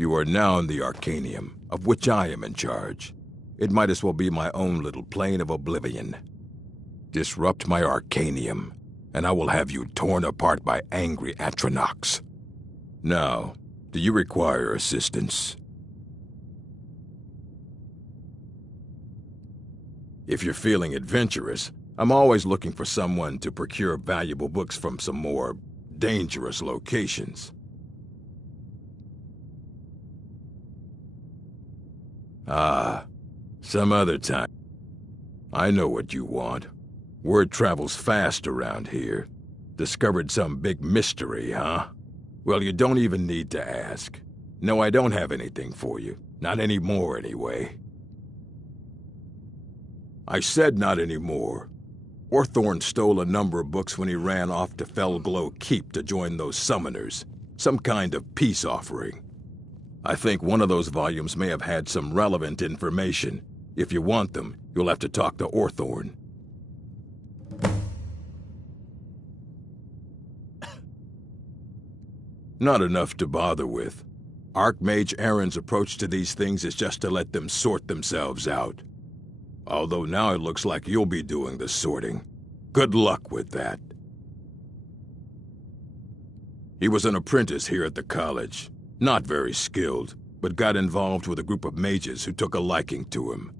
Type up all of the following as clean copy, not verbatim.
You are now in the Arcanium, of which I am in charge. It might as well be my own little plane of oblivion. Disrupt my Arcanium, and I will have you torn apart by angry Atronachs. Now, do you require assistance? If you're feeling adventurous, I'm always looking for someone to procure valuable books from some more dangerous locations. Ah, some other time. I know what you want. Word travels fast around here. Discovered some big mystery, huh? Well, you don't even need to ask. No, I don't have anything for you. Not anymore, anyway. I said not anymore. Orthorn stole a number of books when he ran off to Felglow Keep to join those summoners. Some kind of peace offering. I think one of those volumes may have had some relevant information. If you want them, you'll have to talk to Orthorn. Not enough to bother with. Archmage Aaron's approach to these things is just to let them sort themselves out. Although now it looks like you'll be doing the sorting. Good luck with that. He was an apprentice here at the college. Not very skilled, but got involved with a group of mages who took a liking to him.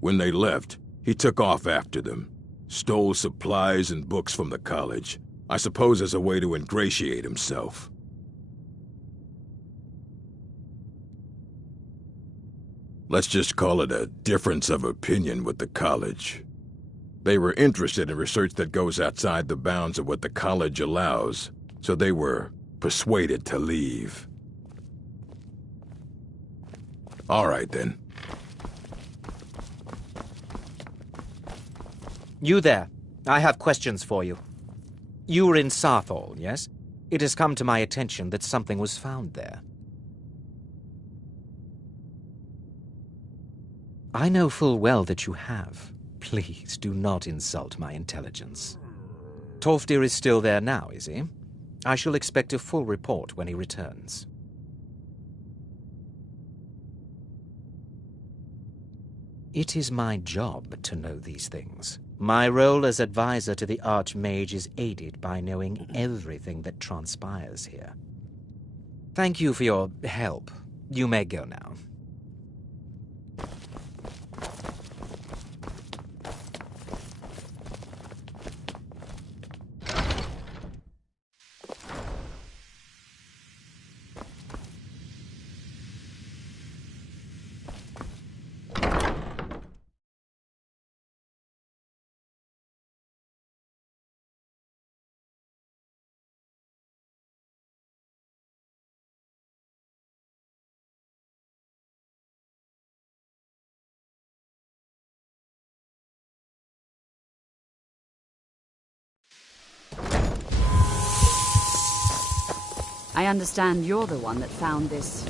When they left, he took off after them. Stole supplies and books from the college. I suppose as a way to ingratiate himself. Let's just call it a difference of opinion with the college. They were interested in research that goes outside the bounds of what the college allows, so they were persuaded to leave. All right, then. You there. I have questions for you. You were in Sarthal, yes? It has come to my attention that something was found there. I know full well that you have. Please do not insult my intelligence. Tolfdir is still there now, is he? I shall expect a full report when he returns. It is my job to know these things. My role as advisor to the Archmage is aided by knowing everything that transpires here. Thank you for your help. You may go now. I understand you're the one that found this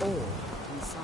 orb inside.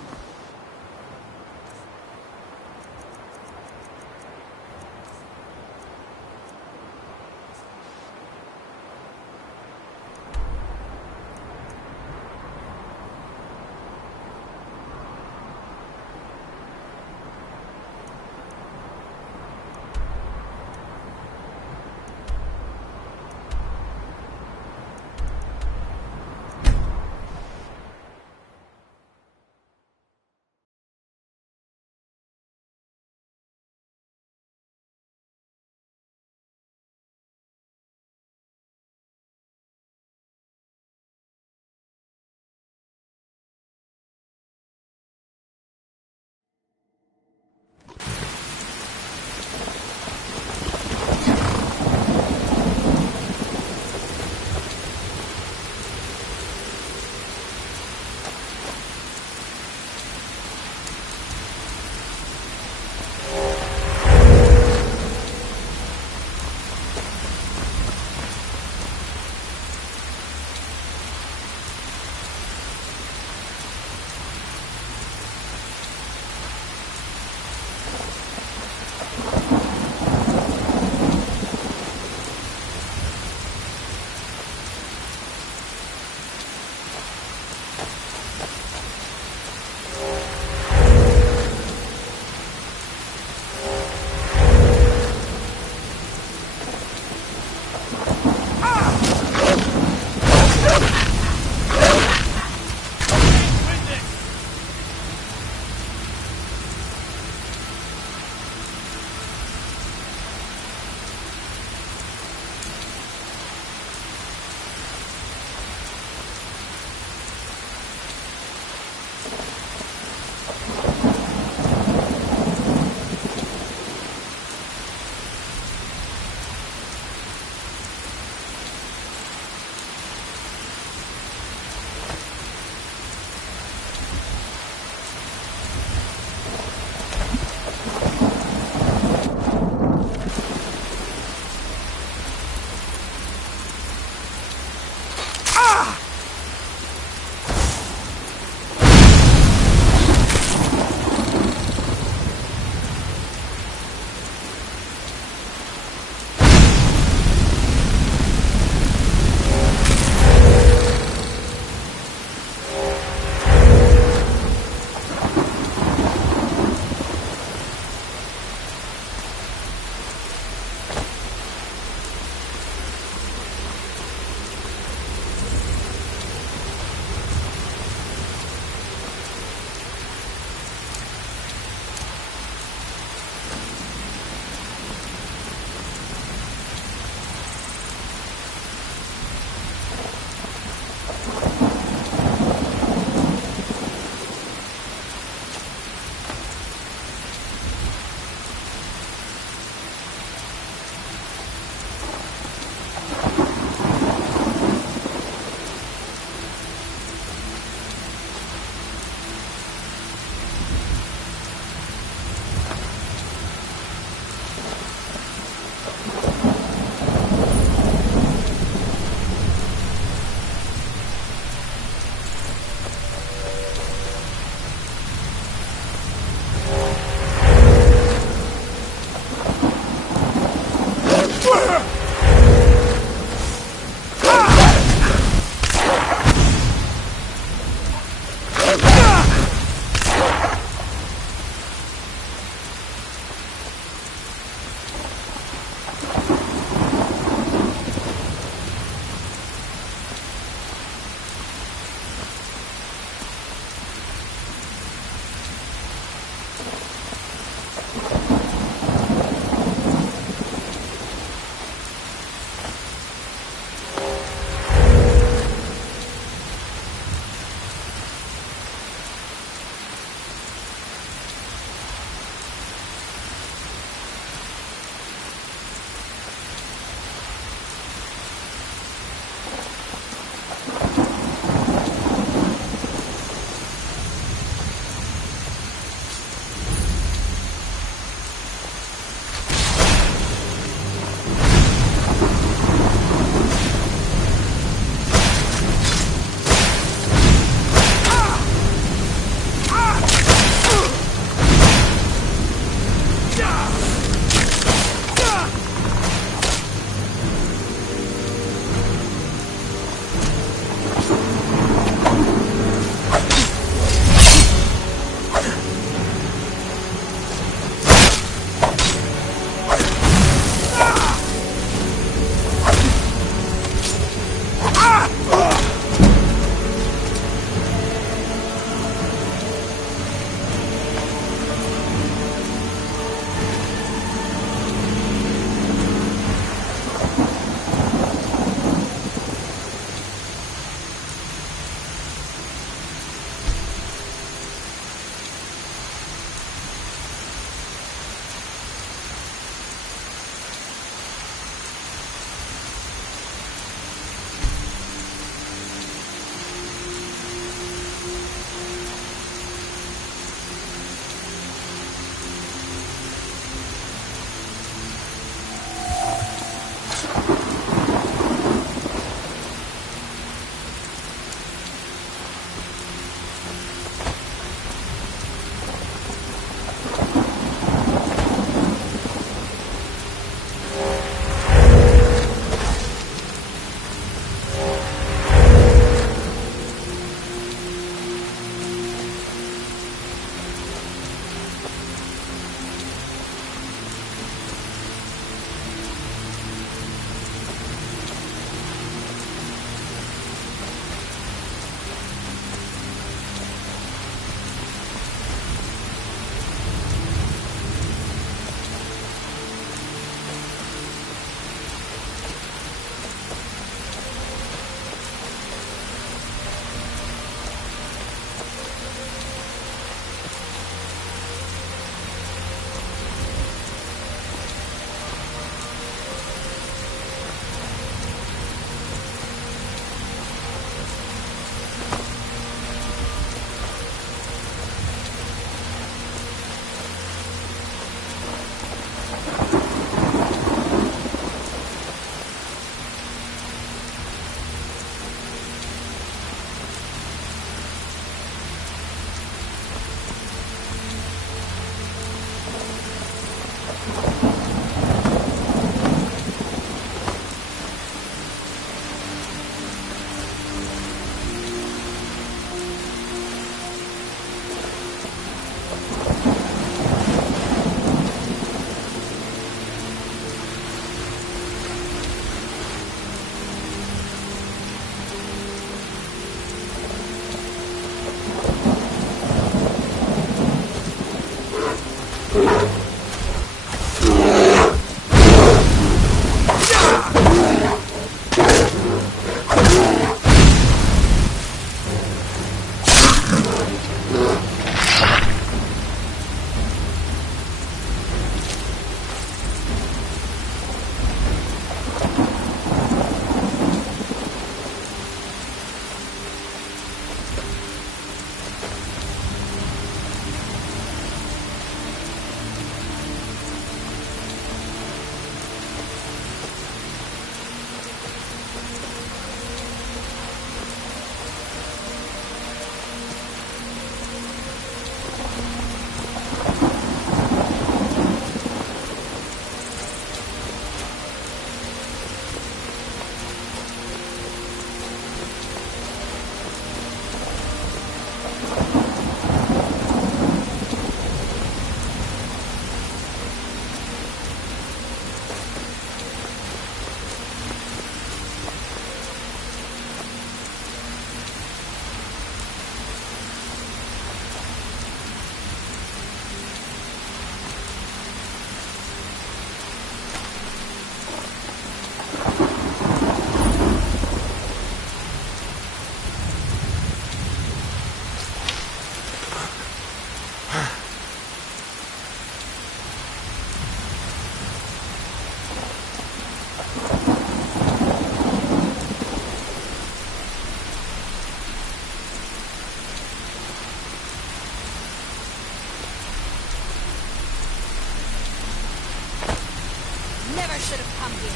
never should have come here.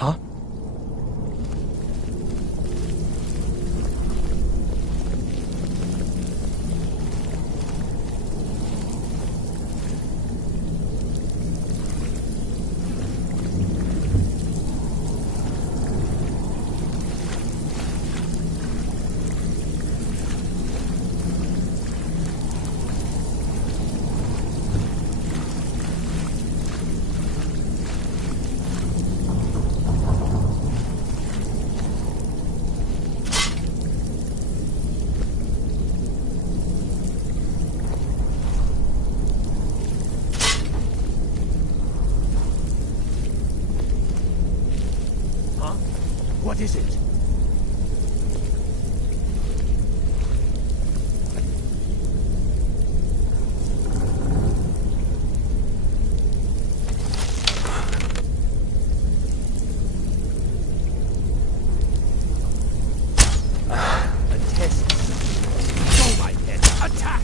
Huh? What is it? A test. Go right then. Attack!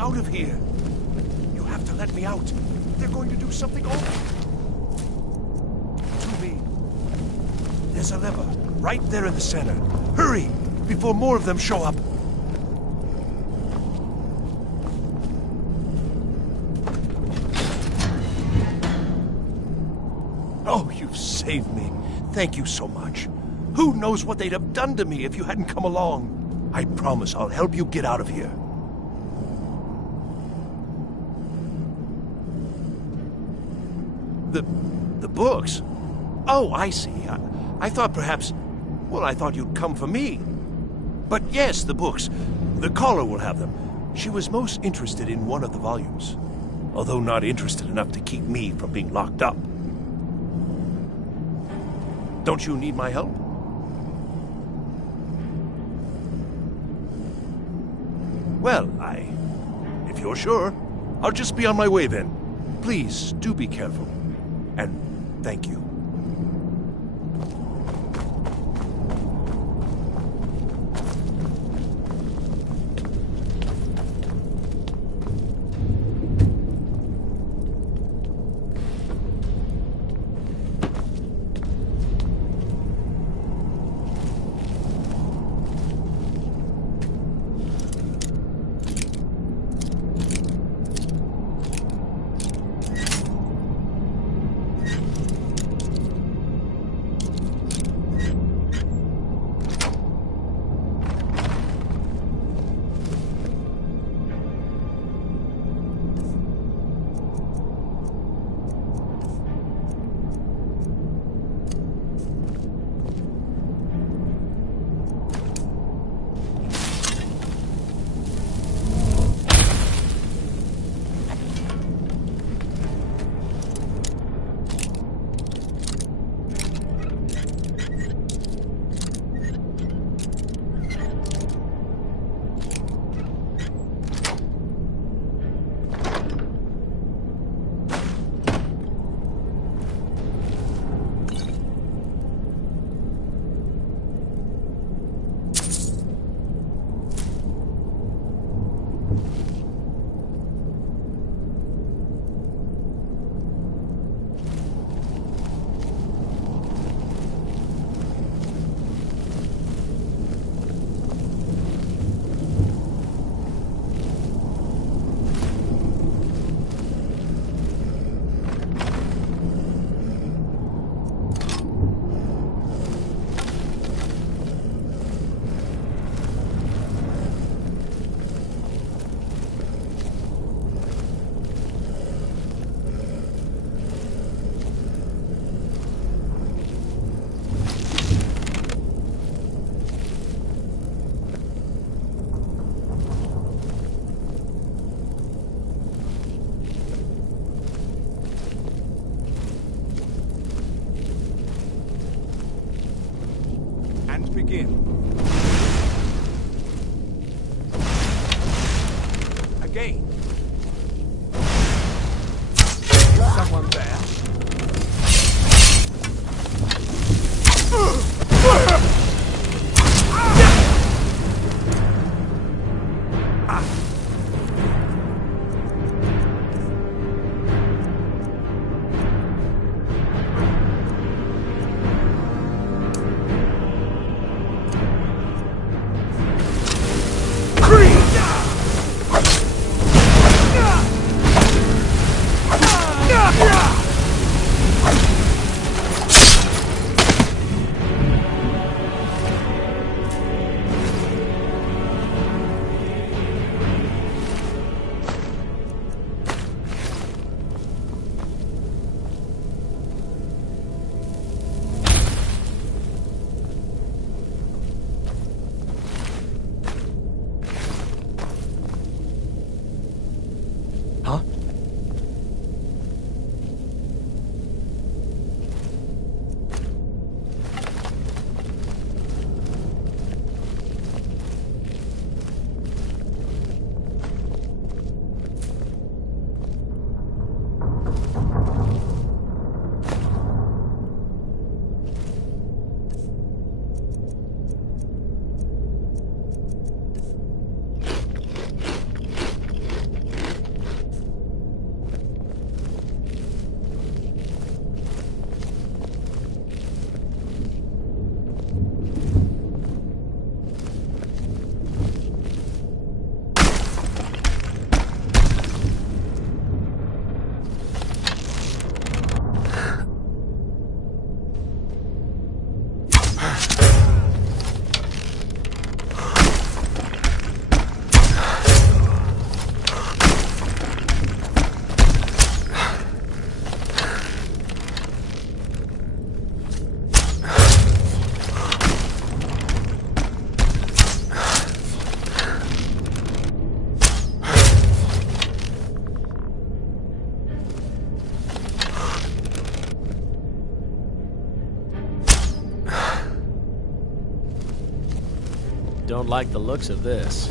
out of here. You have to let me out. They're going to do something awful. To me. There's a lever right there in the center. Hurry, before more of them show up. Oh, you've saved me. Thank you so much. Who knows what they'd have done to me if you hadn't come along? I promise I'll help you get out of here. The books? Oh, I see. I thought perhaps... Well, I thought you'd come for me. But yes, the books. The caller will have them. She was most interested in one of the volumes, although not interested enough to keep me from being locked up. Don't you need my help? Well, if you're sure, I'll just be on my way then. Please, do be careful. And thank you. Begin. Again. Someone there. don't like the looks of this.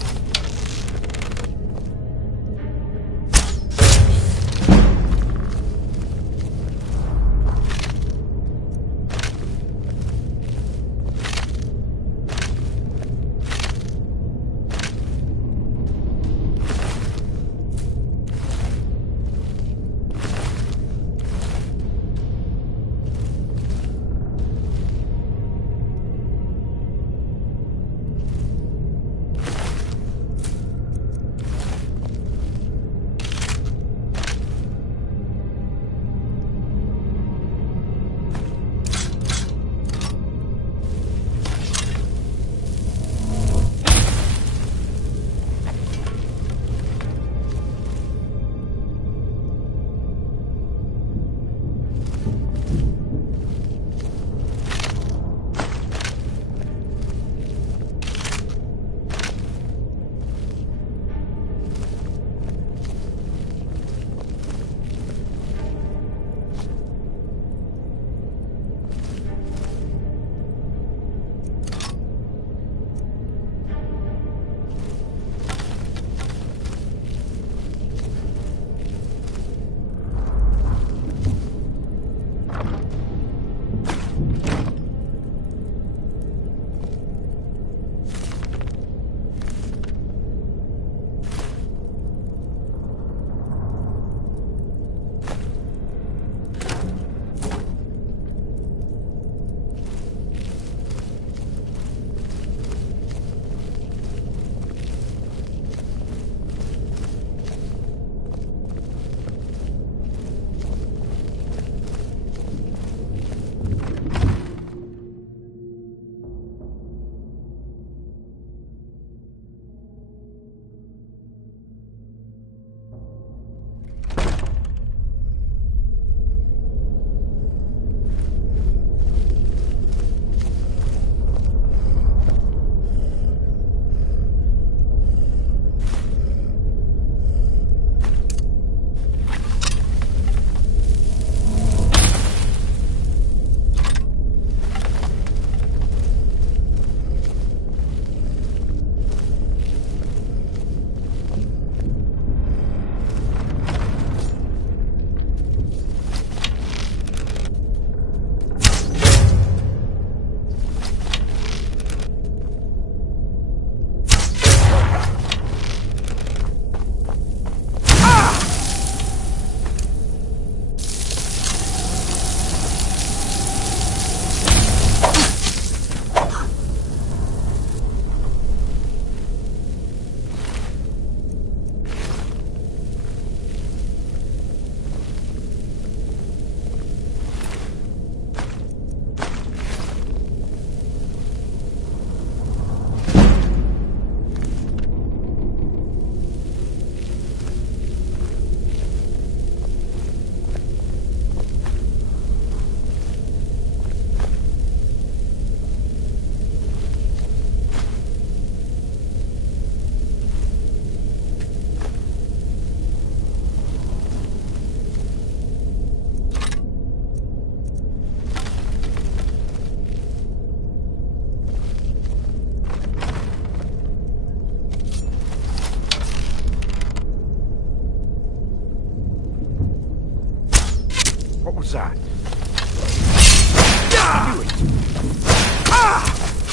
was that?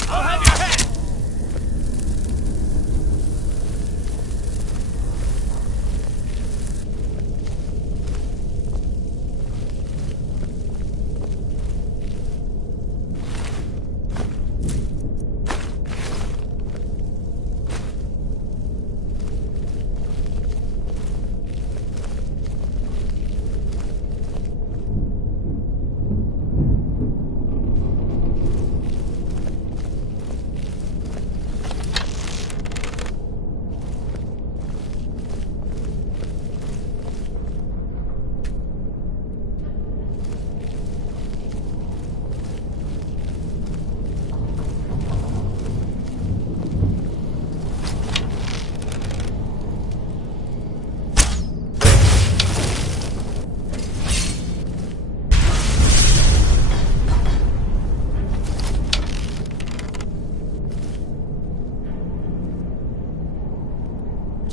I'll have your head!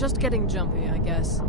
Just getting jumpy, I guess.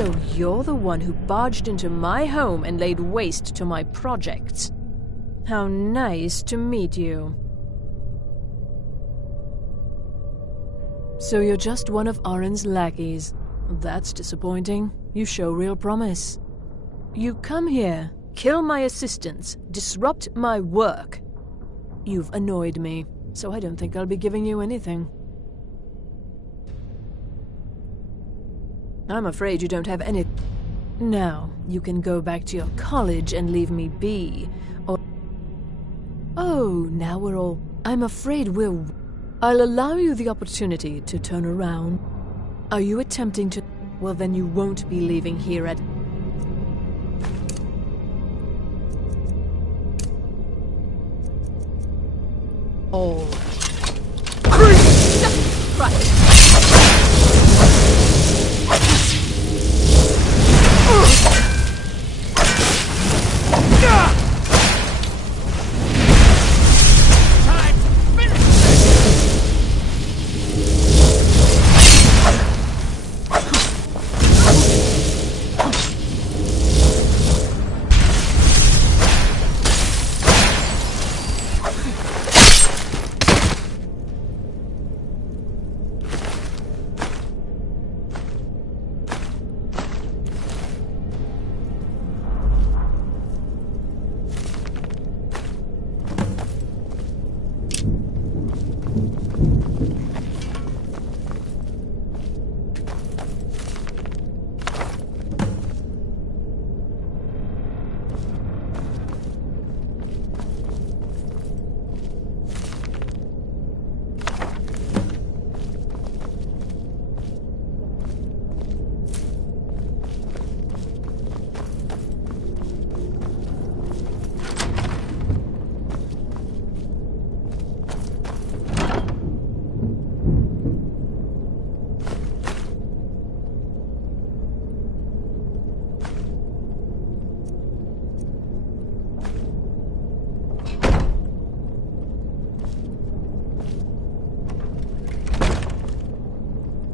So you're the one who barged into my home and laid waste to my projects. How nice to meet you. So you're just one of Aaron's lackeys. That's disappointing. You show real promise. You come here, kill my assistants, disrupt my work. You've annoyed me, so I don't think I'll be giving you anything. I'm afraid you don't have any... Now, you can go back to your college and leave me be, or... Oh, now we're all... I'm afraid we're... I'll allow you the opportunity to turn around. Are you attempting to... Well, then you won't be leaving here at... all. Jesus Christ!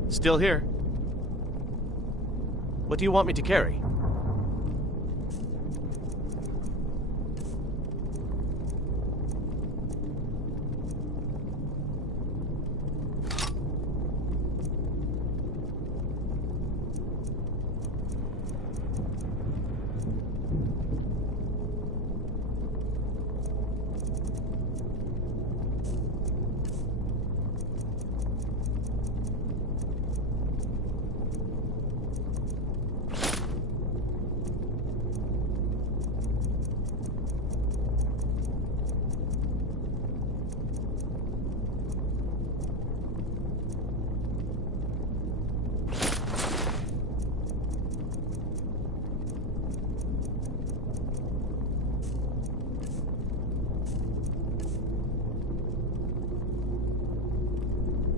Still here. What do you want me to carry?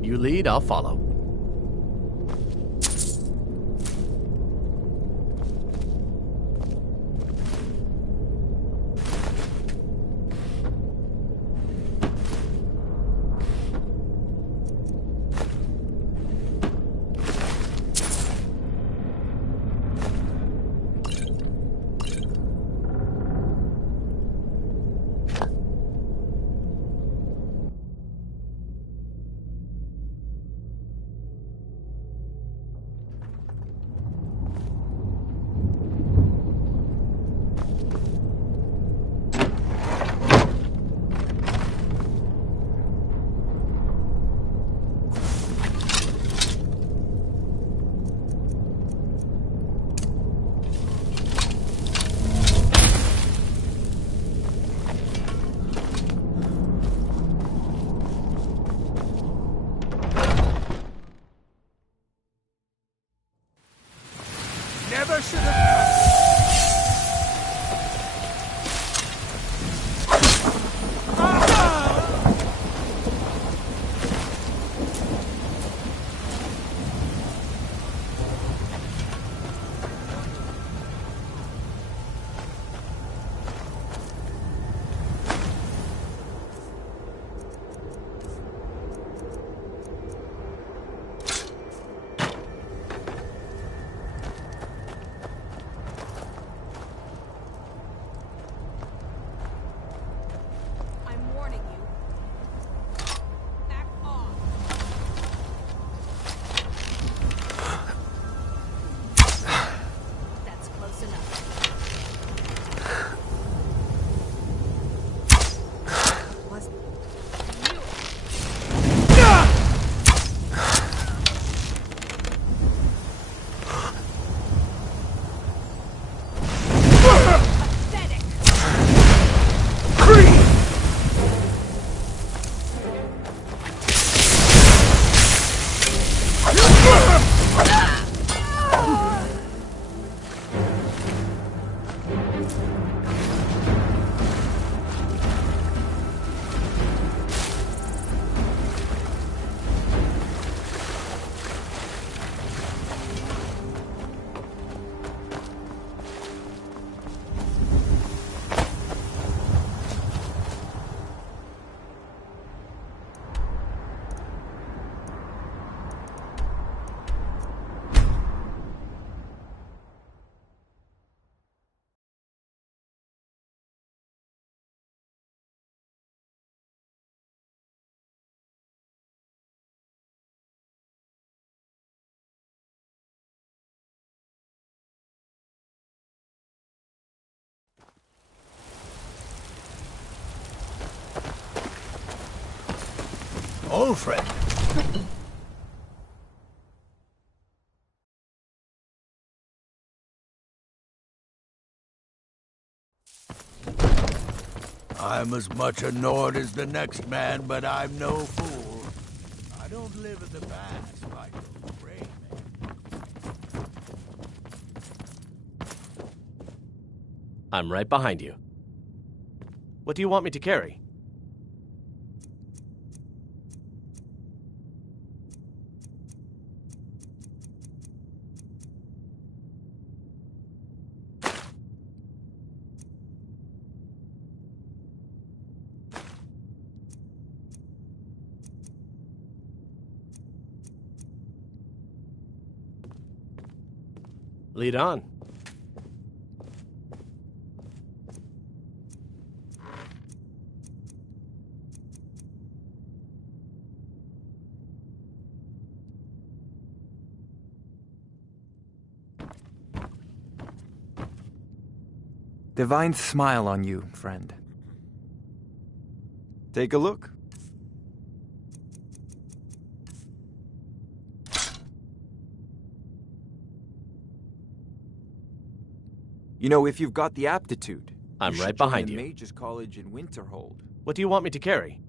You lead, I'll follow. Never should have... old friend. I'm as much a Nord as the next man, but I'm no fool. I don't live in the past, Michael. Pray me. I'm right behind you. What do you want me to carry? Lead on. Divine smile on you, friend. Take a look. You know, if you've got the aptitude, I'm you right should join behind the you. Mages College in Winterhold. What do you want me to carry?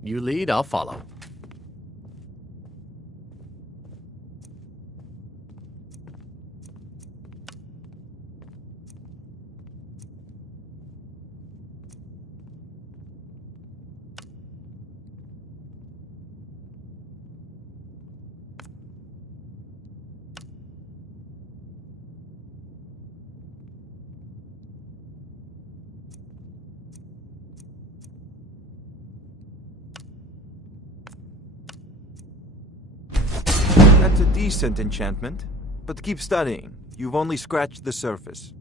You lead, I'll follow. That's a decent enchantment, but keep studying. You've only scratched the surface.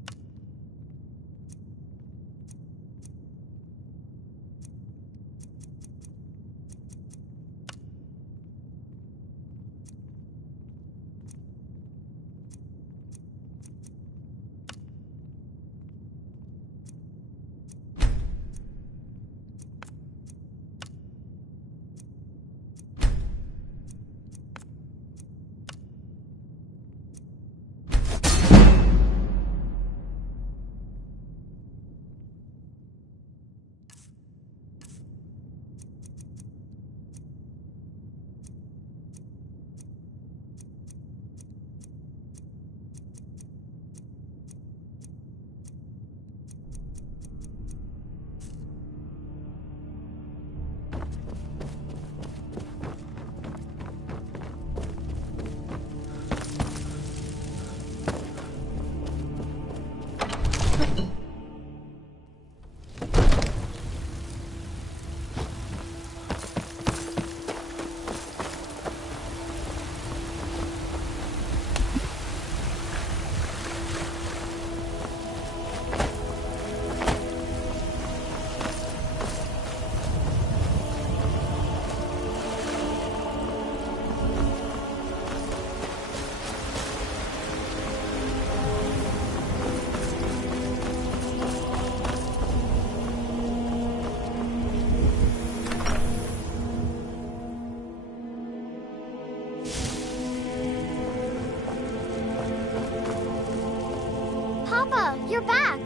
Papa, you're back.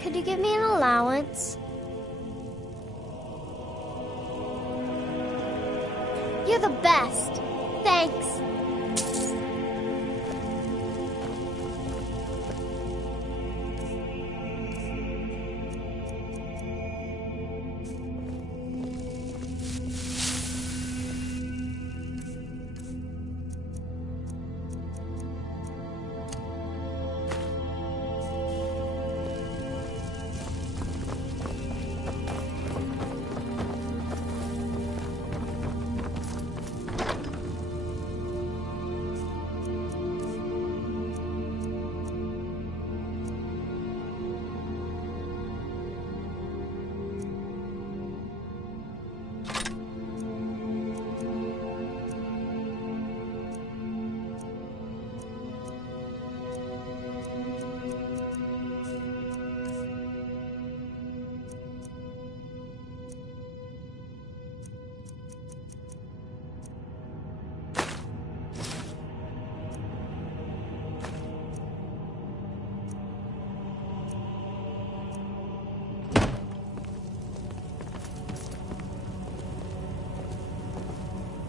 Could you give me an allowance? You're the best. Thanks.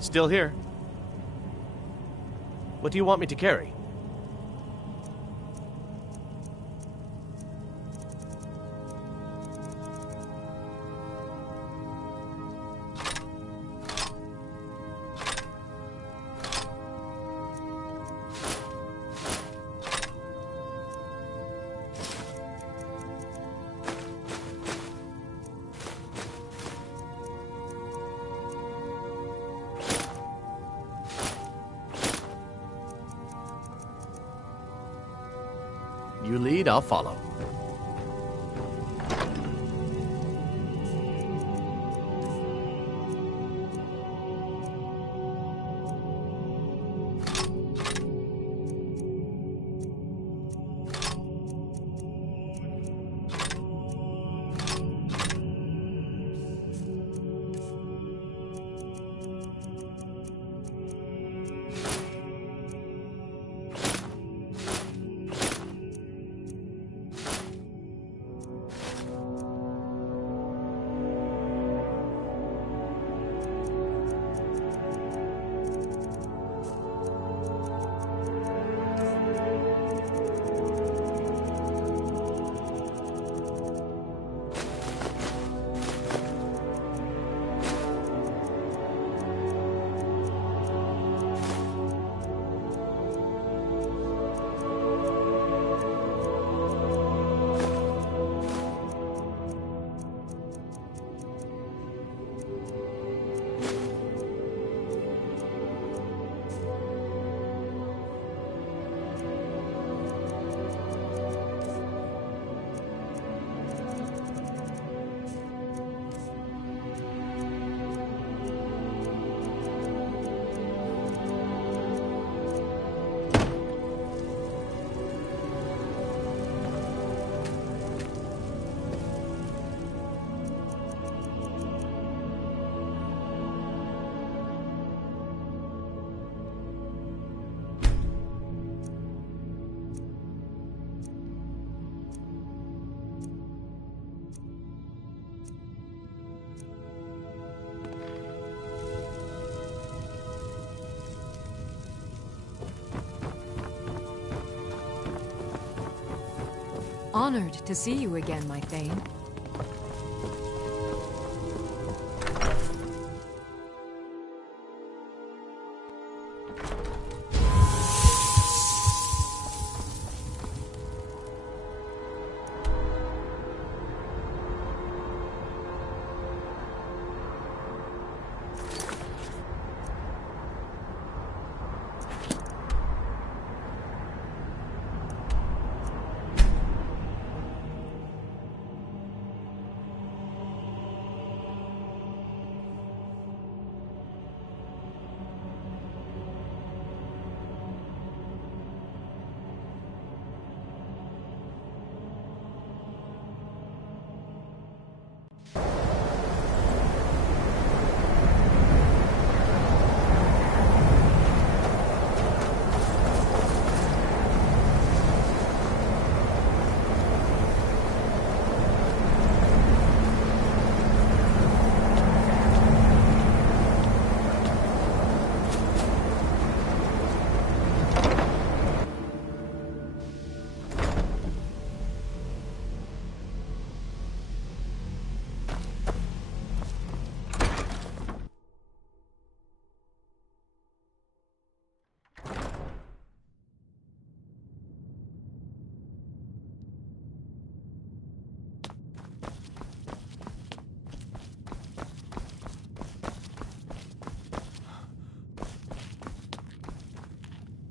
Still here. What do you want me to carry? You lead, I'll follow. Honored to see you again, my Thane.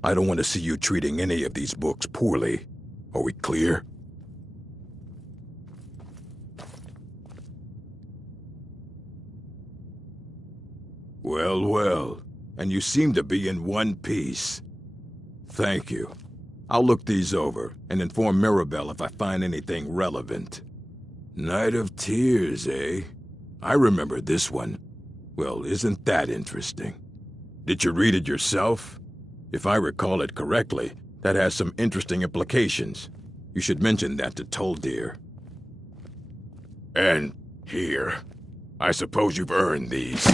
I don't want to see you treating any of these books poorly. Are we clear? Well, well. And you seem to be in one piece. Thank you. I'll look these over and inform Mirabelle if I find anything relevant. Night of Tears, eh? I remember this one. Well, isn't that interesting? Did you read it yourself? If I recall it correctly, that has some interesting implications. You should mention that to Toldir. And here. I suppose you've earned these.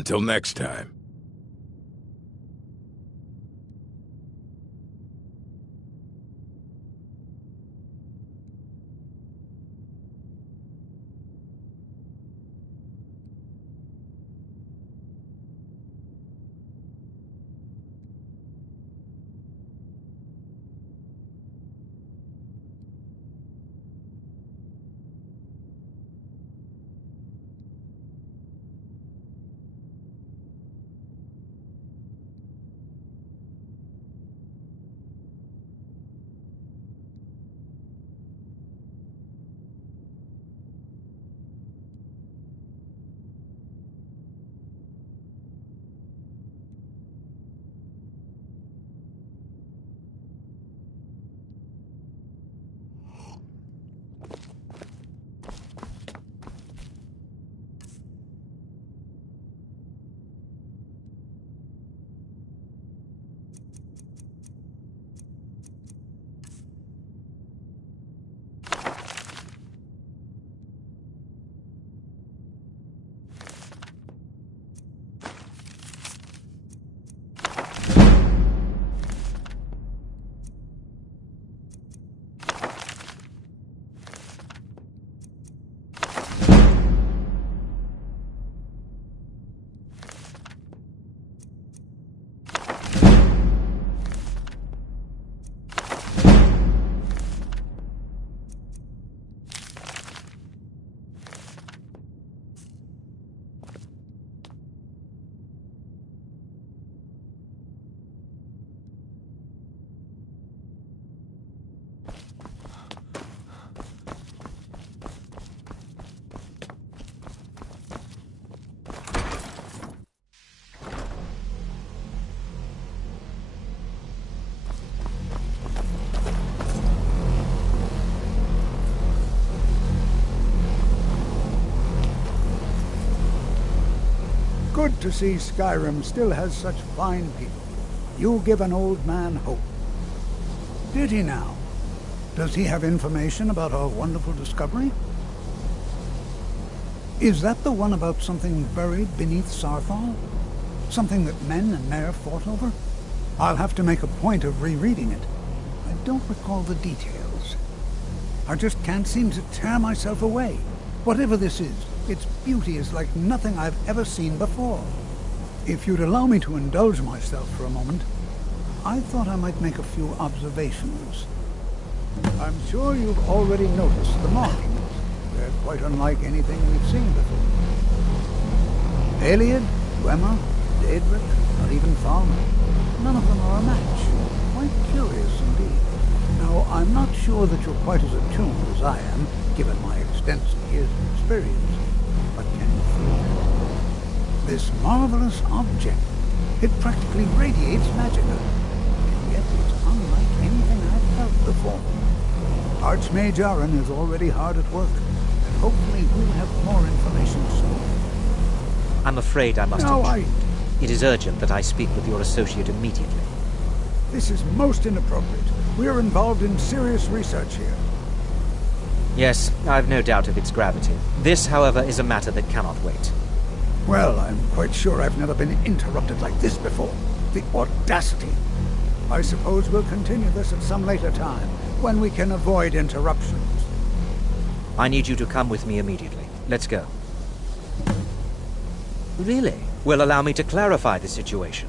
Until next time. Good to see Skyrim still has such fine people. You give an old man hope. Did he now? Does he have information about our wonderful discovery? Is that the one about something buried beneath Sarthal? Something that men and Mare fought over? I'll have to make a point of rereading it. I don't recall the details. I just can't seem to tear myself away. Whatever this is, its beauty is like nothing I've ever seen before. If you'd allow me to indulge myself for a moment, I thought I might make a few observations. I'm sure you've already noticed the markings. They're quite unlike anything we've seen before. Aliad, Dwemer, Daedric, not even Thalmor. None of them are a match. Quite curious indeed. Now, I'm not sure that you're quite as attuned as I am, given my extensive years of experience. But can you feel it? This marvelous object, it practically radiates magicka. And yet it's unlike anything I've felt before. Archmage Aaron is already hard at work, and hopefully we'll have more information soon. I'm afraid I must No, intrude. It is urgent that I speak with your associate immediately. This is most inappropriate. We are involved in serious research here. Yes, I've no doubt of its gravity. This, however, is a matter that cannot wait. Well, I'm quite sure I've never been interrupted like this before. The audacity. I suppose we'll continue this at some later time, when we can avoid interruptions. I need you to come with me immediately. Let's go. Really? Well, allow me to clarify the situation.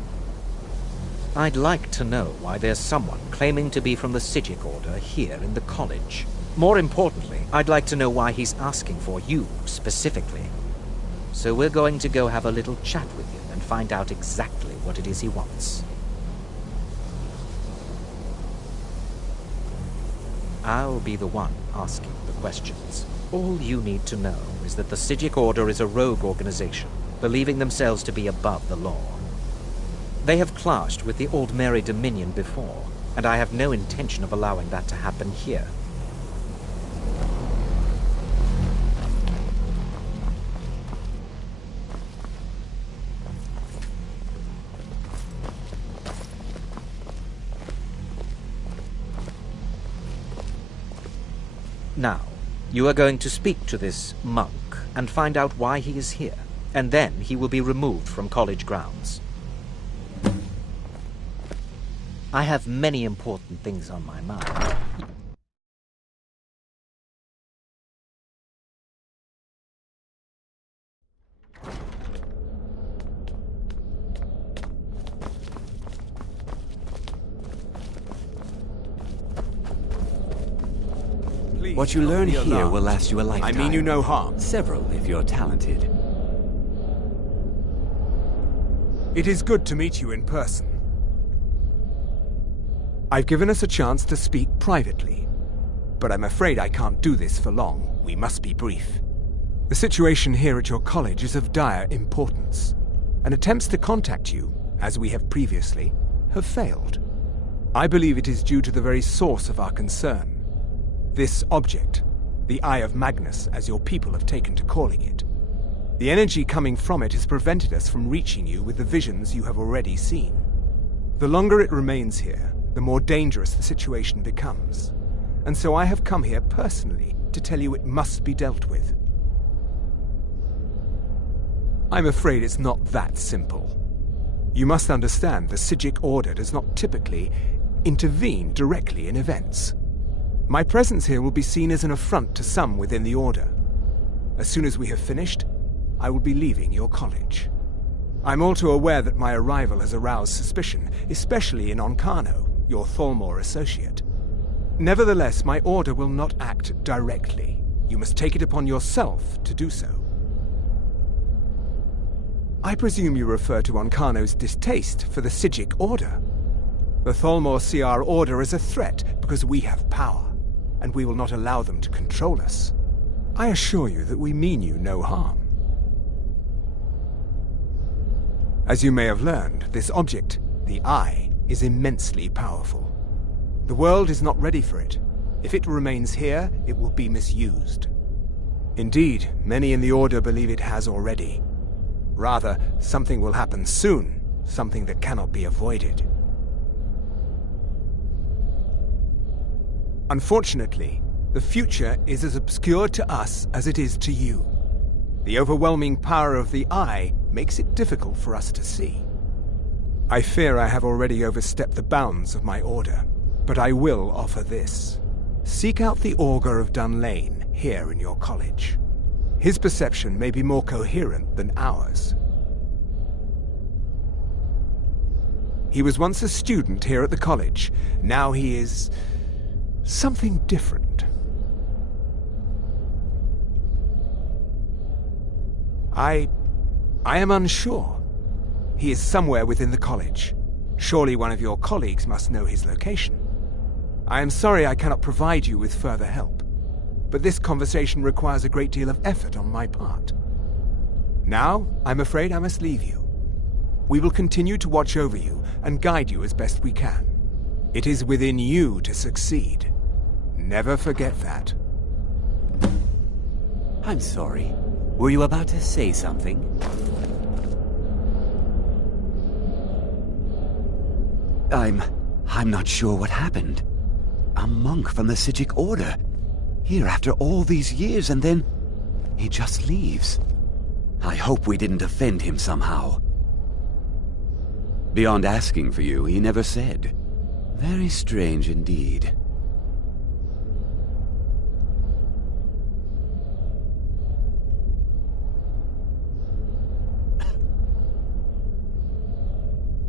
I'd like to know why there's someone claiming to be from the Psijic Order here in the college. More importantly, I'd like to know why he's asking for you, specifically. So we're going to go have a little chat with him and find out exactly what it is he wants. I'll be the one asking the questions. All you need to know is that the Psijic Order is a rogue organization, believing themselves to be above the law. They have clashed with the Old Mary Dominion before, and I have no intention of allowing that to happen here. Now, you are going to speak to this monk and find out why he is here. and then he will be removed from college grounds. I have many important things on my mind. What you learn here will last you a lifetime. I mean you no harm. Several, if you're talented. It is good to meet you in person. I've given us a chance to speak privately, but I'm afraid I can't do this for long. We must be brief. The situation here at your college is of dire importance, and attempts to contact you, as we have previously, have failed. I believe it is due to the very source of our concern. This object, the Eye of Magnus, as your people have taken to calling it. The energy coming from it has prevented us from reaching you with the visions you have already seen. The longer it remains here, the more dangerous the situation becomes. And so I have come here personally to tell you it must be dealt with. I'm afraid it's not that simple. You must understand the Psijic Order does not typically intervene directly in events. My presence here will be seen as an affront to some within the Order. As soon as we have finished, I will be leaving your college. I'm all too aware that my arrival has aroused suspicion, especially in Onkano, your Thalmor associate. Nevertheless, my order will not act directly. You must take it upon yourself to do so. I presume you refer to Onkano's distaste for the Psijic Order. The Thalmor see our order as a threat because we have power, and we will not allow them to control us. I assure you that we mean you no harm. As you may have learned, this object, the Eye, is immensely powerful. The world is not ready for it. If it remains here, it will be misused. Indeed, many in the Order believe it has already. Rather, something will happen soon, something that cannot be avoided. Unfortunately, the future is as obscure to us as it is to you. The overwhelming power of the Eye makes it difficult for us to see. I fear I have already overstepped the bounds of my order, but I will offer this. Seek out the Augur of Dunlane here in your college. His perception may be more coherent than ours. He was once a student here at the college. Now he is something different. I am unsure. He is somewhere within the college. Surely one of your colleagues must know his location. I am sorry I cannot provide you with further help, but this conversation requires a great deal of effort on my part. Now, I'm afraid I must leave you. We will continue to watch over you and guide you as best we can. It is within you to succeed. Never forget that. I'm sorry. Were you about to say something? I'm not sure what happened. A monk from the Psijic Order. Here after all these years, and then he just leaves. I hope we didn't offend him somehow. Beyond asking for you, he never said. Very strange indeed.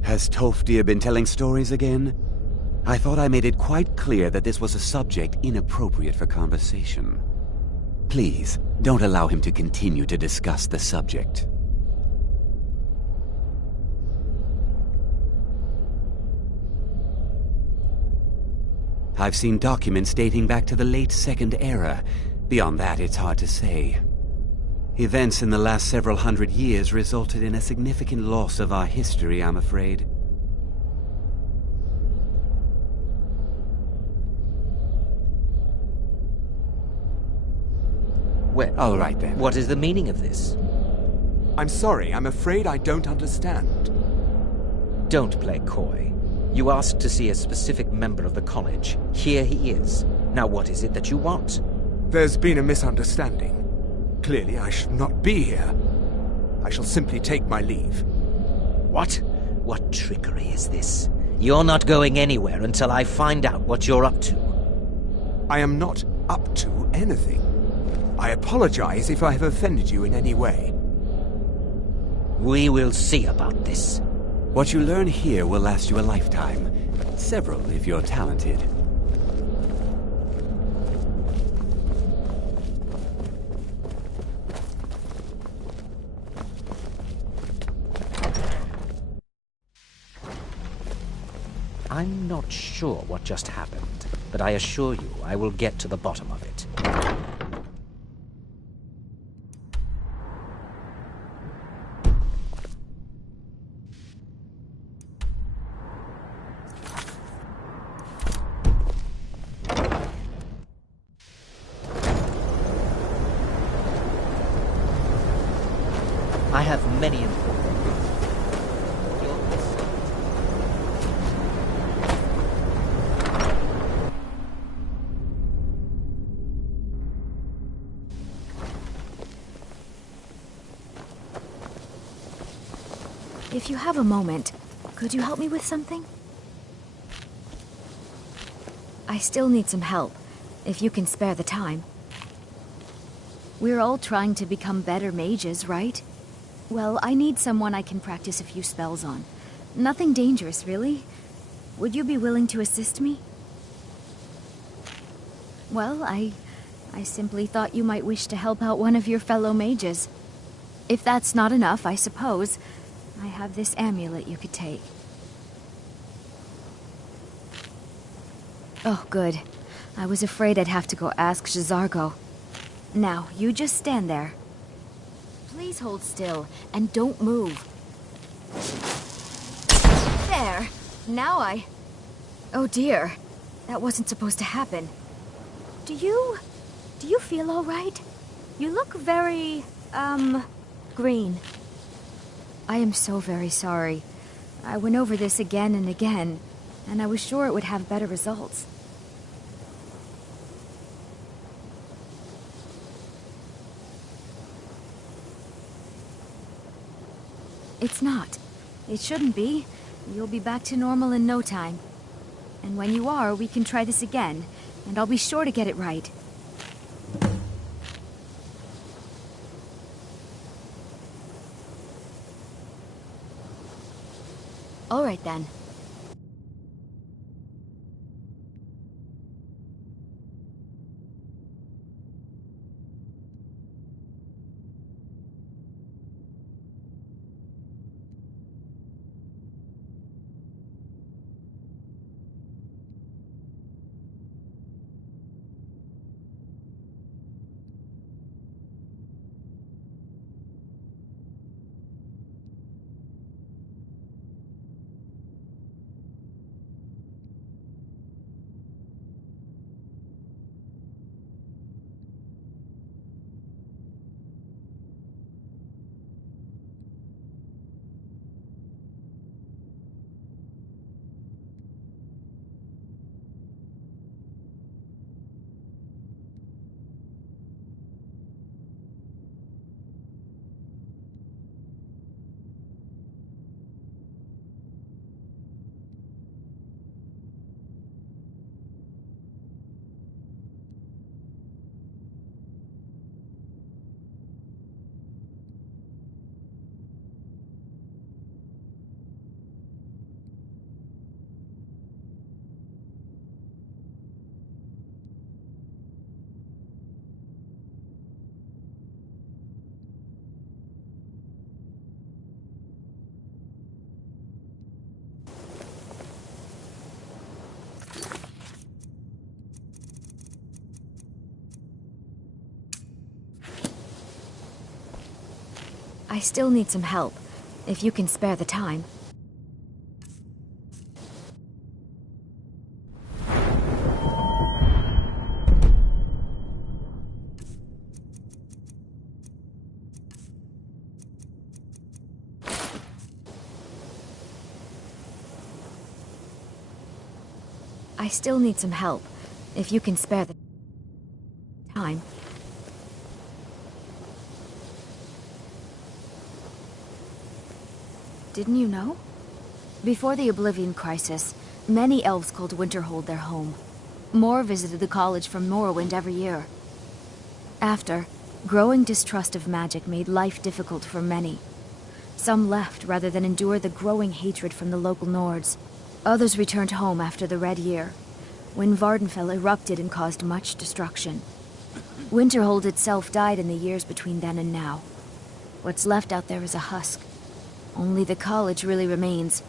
Has Tofdir been telling stories again? I thought I made it quite clear that this was a subject inappropriate for conversation. Please, don't allow him to continue to discuss the subject. I've seen documents dating back to the late Second Era. Beyond that, it's hard to say. Events in the last several hundred years resulted in a significant loss of our history, I'm afraid. Well, all right then. What is the meaning of this? I'm sorry, I'm afraid I don't understand. Don't play coy. You asked to see a specific member of the college. Here he is. Now what is it that you want? There's been a misunderstanding. Clearly I should not be here. I shall simply take my leave. What? What trickery is this? You're not going anywhere until I find out what you're up to. I am not up to anything. I apologize if I have offended you in any way. We will see about this. What you learn here will last you a lifetime. Several, if you're talented. I'm not sure what just happened, but I assure you I will get to the bottom of it. I have many important... If you have a moment, could you help me with something? I still need some help, if you can spare the time. We're all trying to become better mages, right? Well, I need someone I can practice a few spells on. Nothing dangerous, really. Would you be willing to assist me? Well, I simply thought you might wish to help out one of your fellow mages. If that's not enough, I suppose I have this amulet you could take. Oh, good. I was afraid I'd have to go ask J'zargo. Now, you just stand there. Please hold still, and don't move. There! Now Oh dear. That wasn't supposed to happen. Do you feel all right? You look very, green. I am so very sorry. I went over this again and again, and I was sure it would have better results. It's not. It shouldn't be. You'll be back to normal in no time. And when you are, we can try this again, and I'll be sure to get it right. All right, then. I still need some help, if you can spare the time. I still need some help, if you can spare the time. Didn't you know? Before the Oblivion Crisis, many elves called Winterhold their home. More visited the college from Morrowind every year. After, growing distrust of magic made life difficult for many. Some left rather than endure the growing hatred from the local Nords. Others returned home after the Red Year, when Vardenfell erupted and caused much destruction. Winterhold itself died in the years between then and now. What's left out there is a husk. Only the college really remains.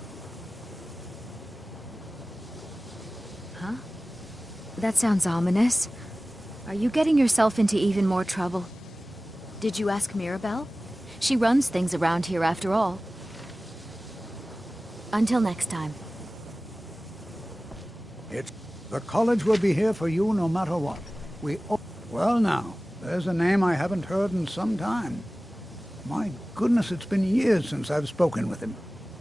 Huh? That sounds ominous. Are you getting yourself into even more trouble? Did you ask Mirabelle? She runs things around here after all. Until next time. The college will be here for you no matter what. Well now, there's a name I haven't heard in some time. My goodness, it's been years since I've spoken with him.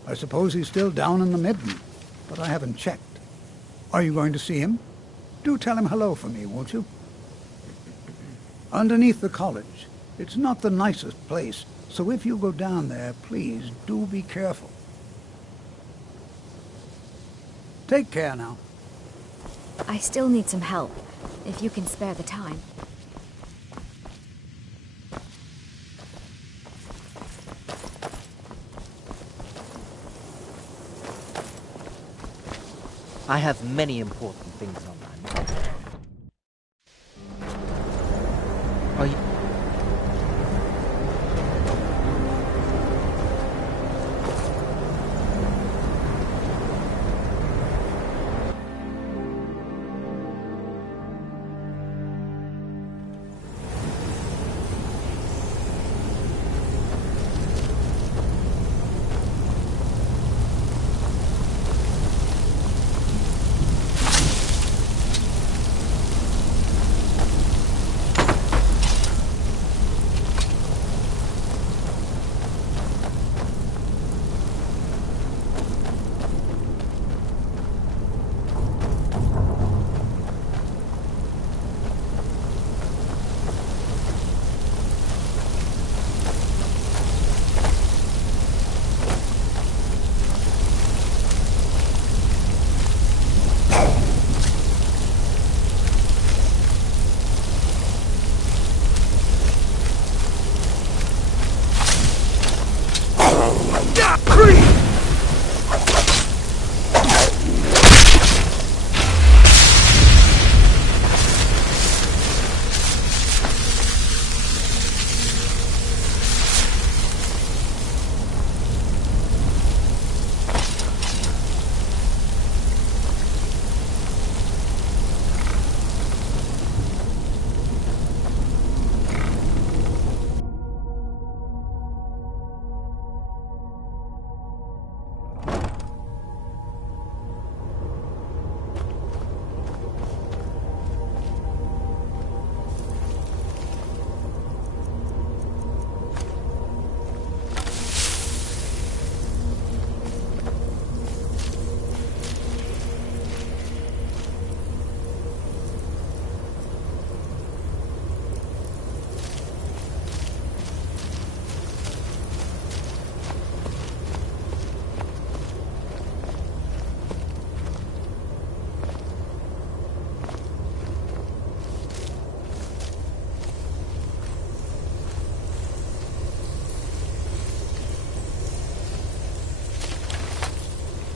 I suppose he's still down in the Midden, but I haven't checked. Are you going to see him? Do tell him hello for me, won't you? Underneath the college. It's not the nicest place, so if you go down there, please do be careful. Take care now. I still need some help, if you can spare the time. I have many important things on my mind. Are you...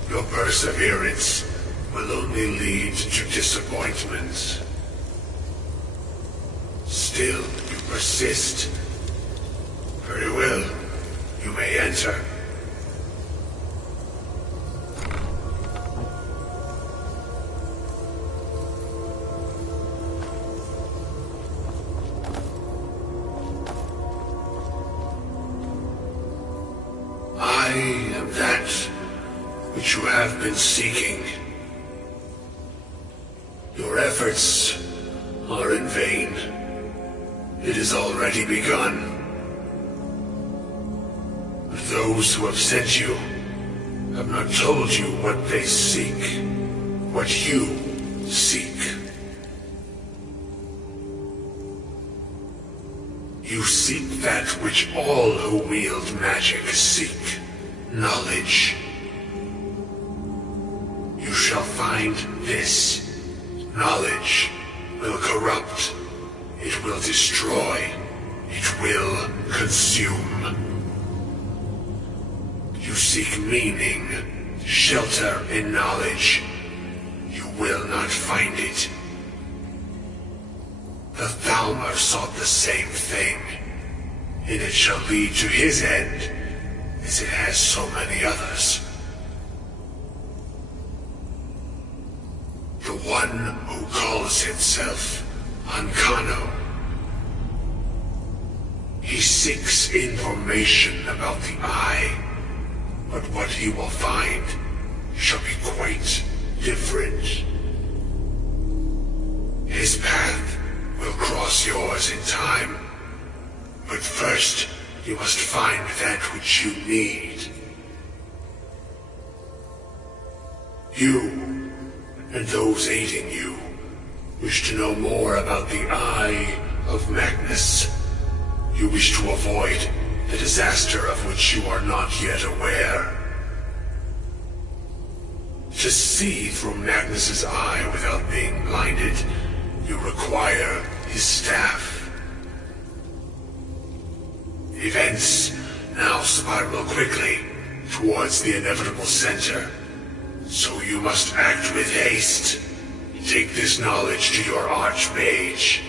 Your perseverance will only lead to disappointments. Still, you persist. Very well. You may enter. I am that which you have been seeking. Your efforts are in vain. It has already begun. Those who have sent you have not told you what they seek, what you seek. You seek that which all who wield magic seek. knowledge. You shall find this. Knowledge will corrupt. It will destroy. It will consume. You seek meaning, shelter in knowledge. You will not find it. The Thalmor sought the same thing, and it shall lead to his end, as it has so many others. The one who calls himself Ankano. He seeks information about the Eye, but what he will find shall be quite different. His path will cross yours in time, but first you must find that which you need. You, and those aiding you, wish to know more about the Eye of Magnus. You wish to avoid the disaster of which you are not yet aware. To see through Magnus's eye without being blinded, you require his staff. Events now spiral quickly towards the inevitable center, so you must act with haste. Take this knowledge to your Archmage.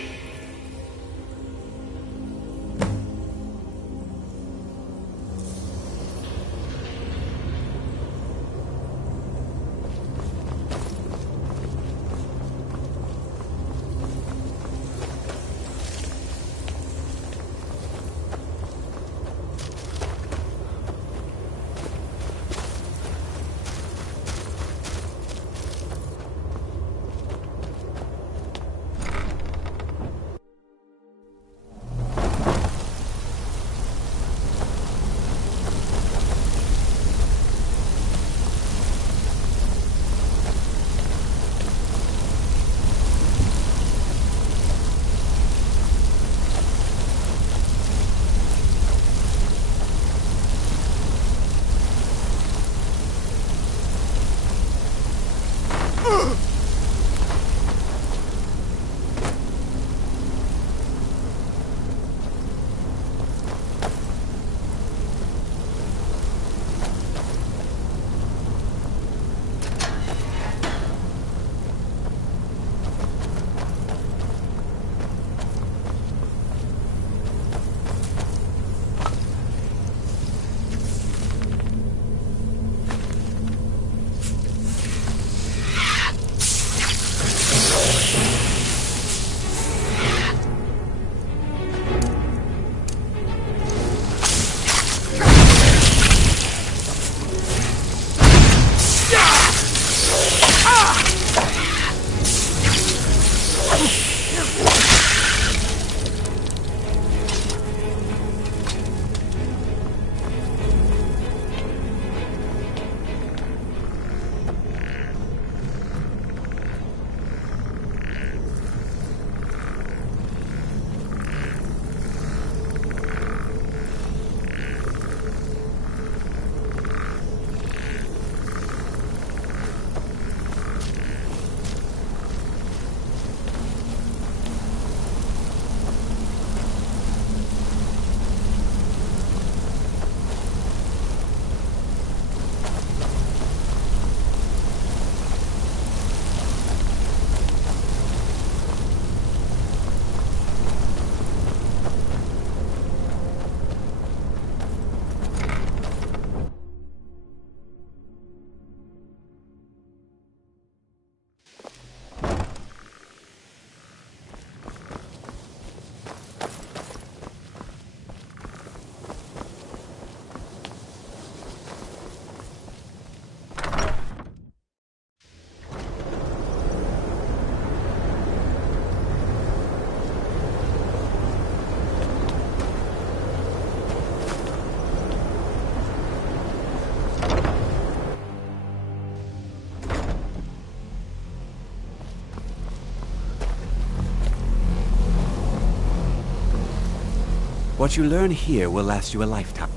What you learn here will last you a lifetime.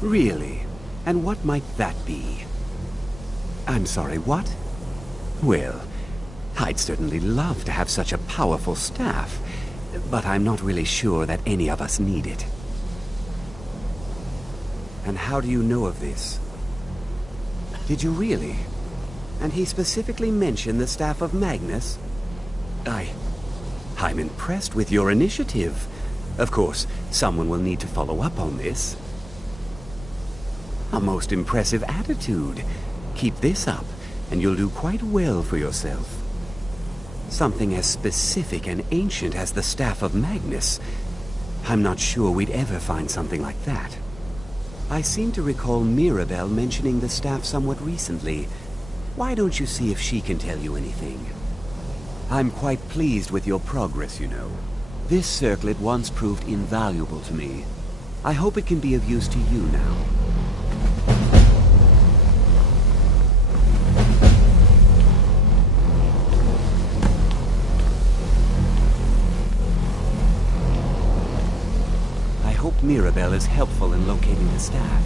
Really. And what might that be? I'm sorry, what? Well, I'd certainly love to have such a powerful staff, but I'm not really sure that any of us need it. And how do you know of this? Did you really? And he specifically mentioned the staff of Magnus? I'm impressed with your initiative. Of course, someone will need to follow up on this. A most impressive attitude. Keep this up, and you'll do quite well for yourself. Something as specific and ancient as the staff of Magnus. I'm not sure we'd ever find something like that. I seem to recall Mirabelle mentioning the staff somewhat recently. Why don't you see if she can tell you anything? I'm quite pleased with your progress, you know. This circlet once proved invaluable to me. I hope it can be of use to you now. I hope Mirabelle is helpful in locating the staff.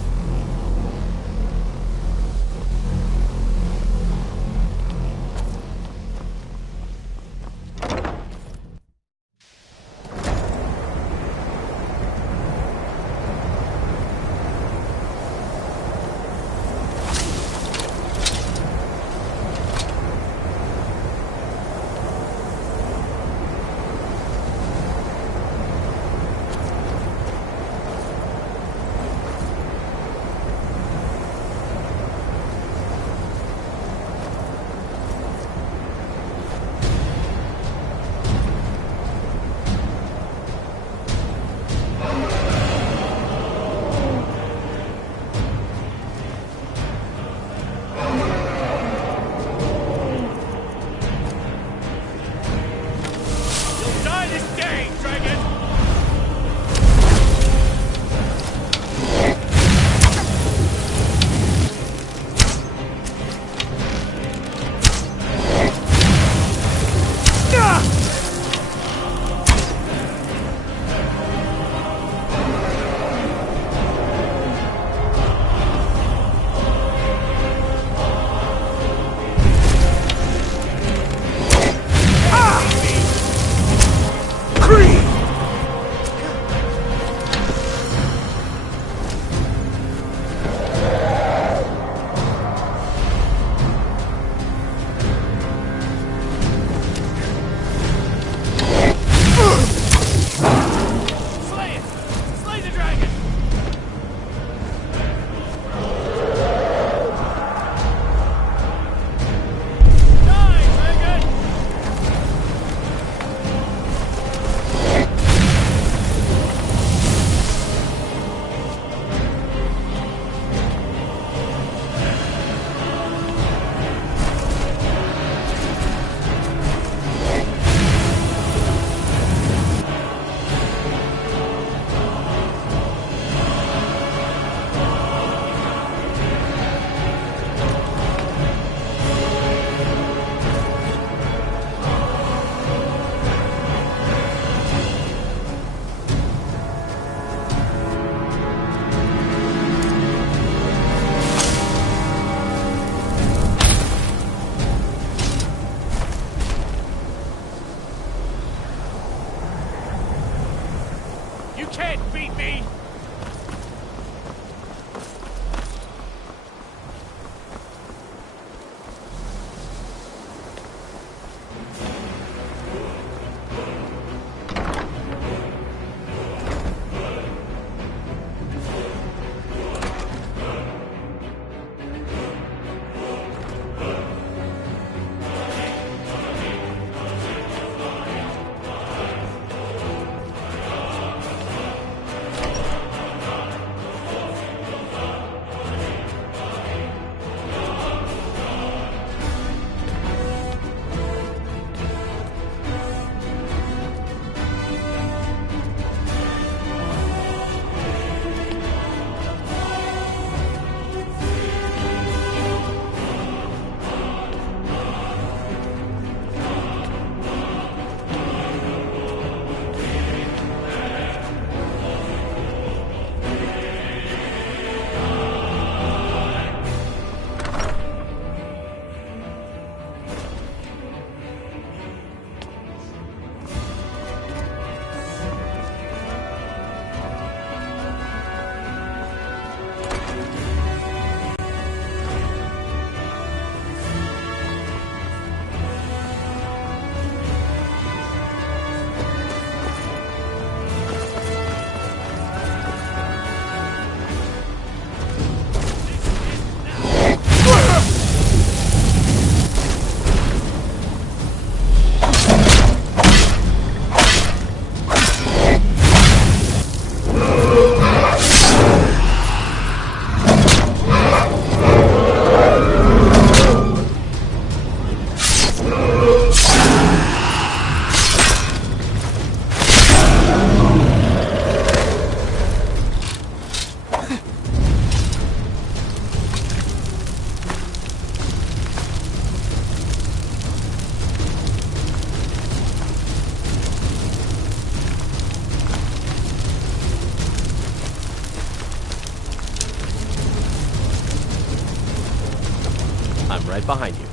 I'm right behind you.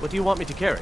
What do you want me to carry?